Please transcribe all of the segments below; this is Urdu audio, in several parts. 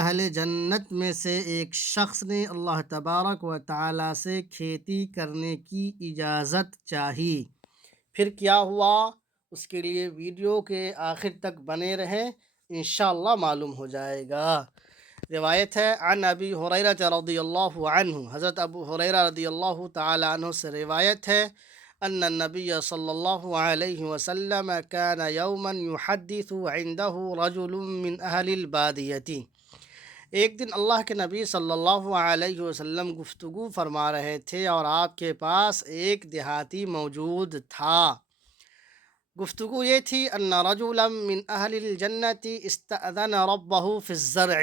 اہل جنت میں سے ایک شخص نے اللہ تبارک و تعالیٰ سے کھیتی کرنے کی اجازت چاہی۔ پھر کیا ہوا؟ اس کے لیے ویڈیو کے آخر تک بنے رہیں، انشاءاللہ معلوم ہو جائے گا۔ روایت ہے عن ابی ہریرہ رضی اللہ عنہ، حضرت ابو ہریرہ رضی اللہ تعالی عنہ سے روایت ہے ان النبی صلی اللہ علیہ وسلم كان یوما یحدث عنده رجل من اہل البادیہ۔ ایک دن اللہ کے نبی صلی اللہ علیہ وسلم گفتگو فرما رہے تھے اور آپ کے پاس ایک دیہاتی موجود تھا۔ گفتگو یہ تھی ان رجلا من اہل الجنت استأذن ربہ فی الزرع،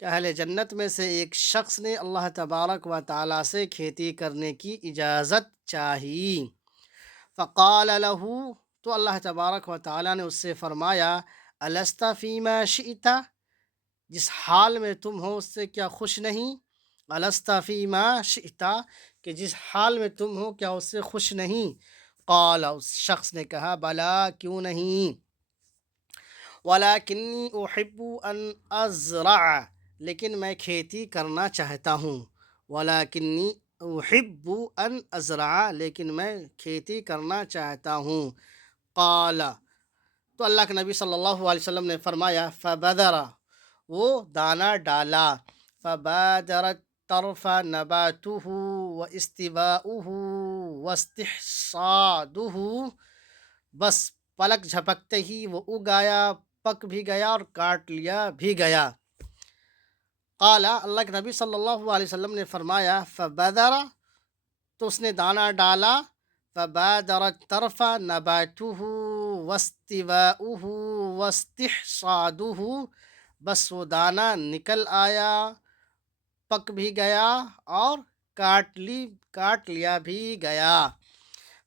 کہ اہل جنت میں سے ایک شخص نے اللہ تبارک و تعالیٰ سے کھیتی کرنے کی اجازت چاہی۔ فقال له، تو اللہ تبارک و تعالیٰ نے اس سے فرمایا، الست فیما شئت، جس حال میں تم ہو اس سے کیا خوش نہیں؟ الست فیما شئت، کہ جس حال میں تم ہو کیا اس سے خوش نہیں؟ قال، اس شخص نے کہا، بلا، کیوں نہیں؟ ولکنی احب ان ازرع، لیکن میں کھیتی کرنا چاہتا ہوں۔ ولکنی احب ان ازرع، لیکن میں کھیتی کرنا چاہتا ہوں۔ قال، تو اللہ کے نبی صلی اللہ علیہ وسلم نے فرمایا، فبذر، وہ دانہ ڈالا، فبادرت طرف نباته واستواؤه واستحصاده، بس پلک جھپکتے ہی وہ اگ آیا، پک بھی گیا اور کاٹ لیا بھی گیا۔ قال، اللہ کے نبی صلی اللہ علیہ وسلم نے فرمایا، فبذر، تو اس نے دانہ ڈالا، فبادرت طرف نباته واستواؤه واستحصاده، بس وہ دانہ نکل آیا، پک بھی گیا اور کاٹ لیا بھی گیا۔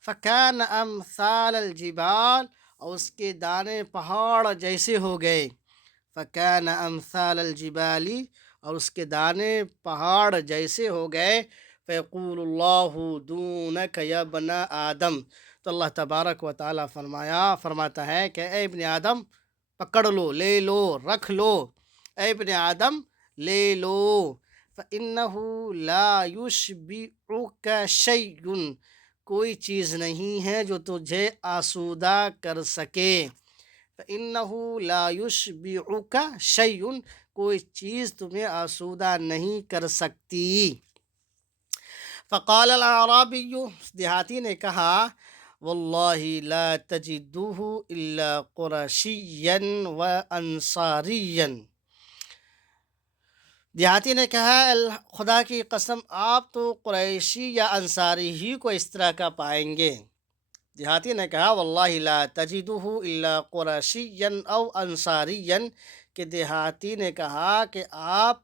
فکان امثال الجبال، اور اس کے دانے پہاڑ جیسے ہو گئے۔ فکان امثال الجبال، اور اس کے دانے پہاڑ جیسے ہو گئے۔ فیقول اللہ دونک یا ابن آدم، تو اللہ تبارک و تعالیٰ فرماتا ہے کہ اے ابن آدم، پکڑ لو، لے لو، رکھ لو، اے ابن آدم لے لو۔ فإنہ لا یشبعک شیء، کوئی چیز نہیں ہے جو تجھے آسودہ کر سکے۔ فإنہ لا یشبعک شیء، کوئی چیز تمہیں آسودہ نہیں کر سکتی۔ فقال الاعرابی، دیہاتی نے کہا، واللہ لا تجدہ الا قرشیا وانصاریا، دیہاتی نے کہا، خدا کی قسم آپ تو قریشی یا انصاری ہی کو اس طرح کا پائیں گے۔ دیہاتی نے کہا، واللہ لا تجدہ الا قرشیا او انصاریا، کہ دیہاتی نے کہا کہ آپ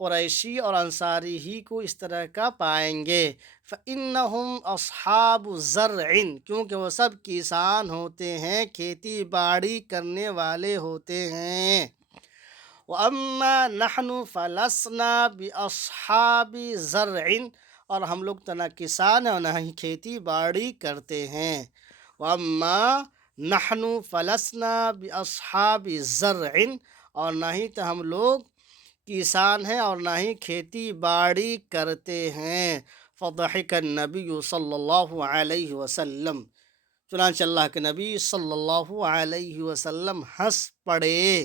قریشی اور انصاری ہی کو اس طرح کا پائیں گے۔ فإنہم اصحاب زرع، کیونکہ وہ سب کسان ہوتے ہیں، کھیتی باڑی کرنے والے ہوتے ہیں۔ وَأَمَّا نَحْنُ فَلَسْنَا بِأَصْحَابِ زَرْعٍ، اور ہم لوگ تو نہ کسان ہیں اور نہ ہی کھیتی باڑی کرتے ہیں۔ وَأَمَّا نَحْنُ فَلَسْنَا بِأَصْحَابِ زَرْعٍ، اور نہ ہی تو ہم لوگ کسان ہیں اور نہ ہی کھیتی باڑی کرتے ہیں۔ فضحک النبی صلی اللہ علیہ وسلم، چنانچہ اللہ کے نبی صلی اللہ علیہ وسلم ہنس پڑے۔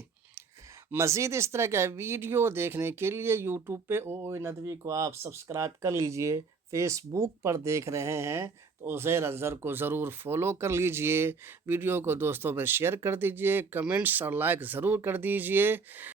مزید اس طرح کا ویڈیو دیکھنے کے لیے یوٹیوب پہ او ندوی کو آپ سبسکرائب کر لیجئے۔ فیس بک پر دیکھ رہے ہیں تو عزیر اظہر کو ضرور فالو کر لیجئے۔ ویڈیو کو دوستوں میں شیئر کر دیجئے، کمنٹس اور لائک ضرور کر دیجئے۔